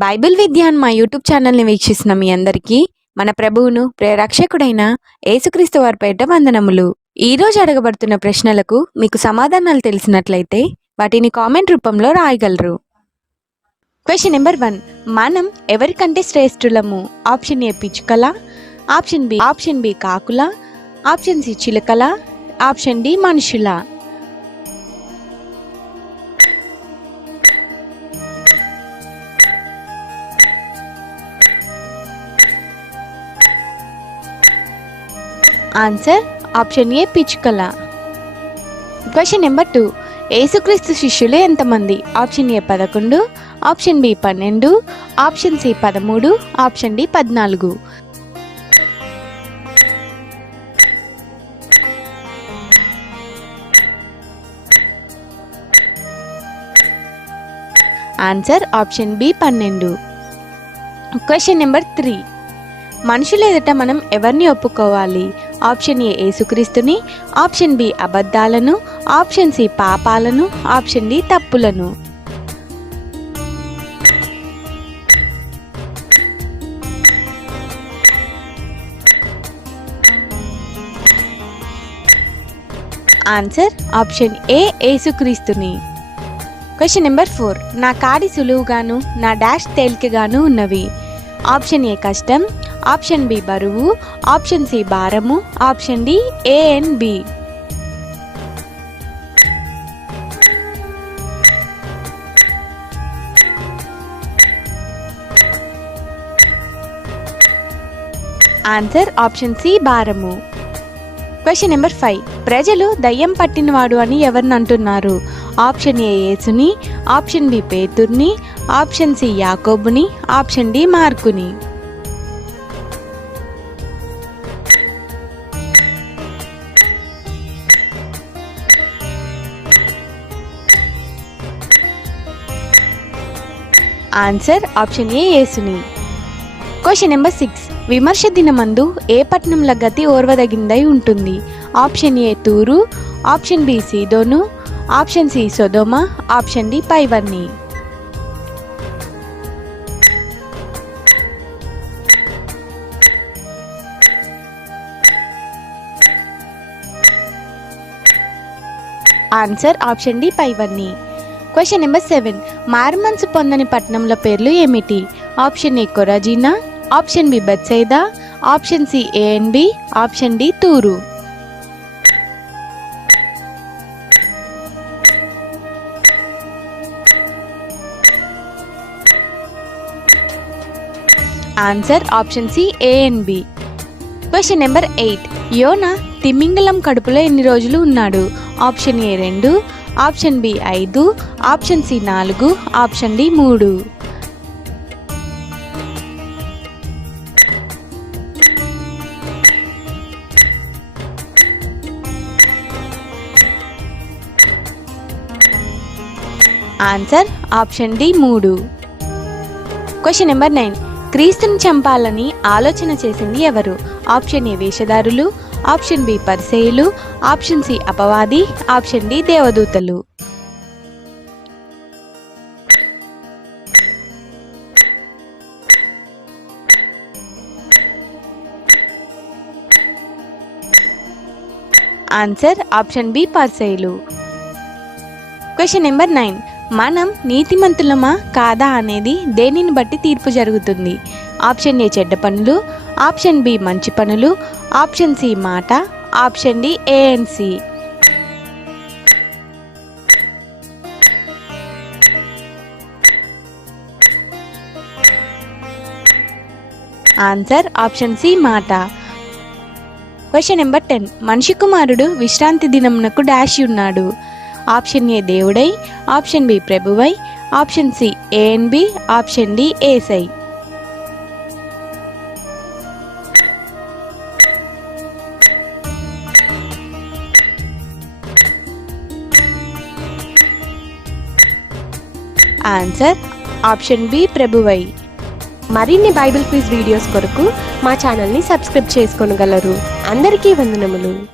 Bible విద్య అని మా YouTube ఛానల్ని వీక్షిస్తున్న మీ అందరికీ మన ప్రభువును ప్రేరక్షకుడైన యేసుక్రీస్తు వారి పేట వందనములు. ఈరోజు అడగబడుతున్న ప్రశ్నలకు మీకు సమాధానాలు తెలిసినట్లయితే వాటిని కామెంట్ రూపంలో రాయగలరు. Question number one. మనం ఎవరికంటే శ్రేష్ఠులము? ఆప్షన్ ఏ పిచ్చుకల ఆప్షన్ బి ఆప్షన్ బి కాకుల ఆప్షన్ సి చిలుకల ఆప్షన్ డి మనుషుల. Answer option A పిచ్చుకల. Question number two. యేసుక్రీస్తు శిష్యులు ఎంతమంది? ఆప్షన్ ఏ పదకొండు ఆప్షన్ బి పన్నెండు ఆప్షన్ సి పదమూడు ఆప్షన్ డి పద్నాలుగు. ఆన్సర్ ఆప్షన్ బి పన్నెండు. Question number three. మనుషులు ఎదుట మనం ఎవరిని ఒప్పుకోవాలి? ఆప్షన్ ఏ యేసుక్రీస్తుని ఆప్షన్ బి అబద్ధాలను ఆప్షన్ సి పాపాలను ఆప్షన్ డి తప్పులను. ఆన్సర్ ఆప్షన్ ఏ యేసుక్రీస్తుని. క్వశ్చన్ నెంబర్ ఫోర్ నా కాడి సులువుగాను నా డాష్ తేలికగాను ఉన్నవి. ఆప్షన్ ఏ కష్టం ఆప్షన్ బి బరువు ఆప్షన్ సి భారము option D A and B. Answer option C భారము. క్వశ్చన్ నెంబర్ ఫైవ్ ప్రజలు దయ్యం పట్టినవాడు అని ఎవరిని అంటున్నారు? ఆప్షన్ ఏ యేసుని ఆప్షన్ బి పేతుర్ని ఆప్షన్ సి యాకోబుని ఆప్షన్ డి మార్కుని. ఆన్సర్ ఆప్షన్ ఏ యేసుని. Question number six. విమర్శ దినమందు ఏ పట్టణంల గతి ఓర్వదగిందై ఉంటుంది? ఆప్షన్ ఏ తూరు ఆప్షన్ బి సీదోను ఆప్షన్ సి సొదోమ ఆప్షన్ డి పైవన్నీ ఆన్సర్ ఆప్షన్ డి పైవన్నీ. క్వశ్చన్ నెంబర్ సెవెన్ మార్మన్స్ పొందని పట్టణంల పేర్లు ఏమిటి? ఆప్షన్ ఏ కొరాజీనా option B బత్సైదా option C A and B option D తూరు. Answer option C A and B question number eight యోనా తిమింగలం కడుపులో ఎన్ని రోజులు ఉన్నాడు? ఆప్షన్ ఏ రెండు ఆప్షన్ బి ఐదు ఆప్షన్ సి నాలుగు ఆప్షన్ డి మూడు. ఆన్సర్ ఆప్షన్ డి మూడు. క్వశ్చన్ నెంబర్ నైన్ క్రీస్తుని చంపాలని ఆలోచన చేసింది ఎవరు? ఆప్షన్ ఏ వేషధారులు ఆప్షన్ బి పరిసేయులు ఆప్షన్ సి అపవాది ఆప్షన్ డి దేవదూతలు. ఆన్సర్ ఆప్షన్ బి పరిసేయులు క్వశ్చన్ నెంబర్ నైన్. మనం నీతిమంతులమా కాదా అనేది దేనిని బట్టి తీర్పు జరుగుతుంది? ఆప్షన్ ఏ చెడ్డ పనులు ఆప్షన్ బి మంచి పనులు ఆప్షన్ సి మాట option D A and C answer option C మాట. Question number ten. మనిషి కుమారుడు విశ్రాంతి దినమునకు డాష్ ఉన్నాడు. ఆప్షన్ ఏ దేవుడై option B ప్రభువై option C A and B option D ఏసై ఆన్సర్ ఆప్షన్ బి ప్రభువై. మరిన్ని బైబిల్ క్విజ్ వీడియోస్ కొరకు మా ఛానల్ని సబ్స్క్రైబ్ చేసుకోనగలరు అందరికీ వందనములు.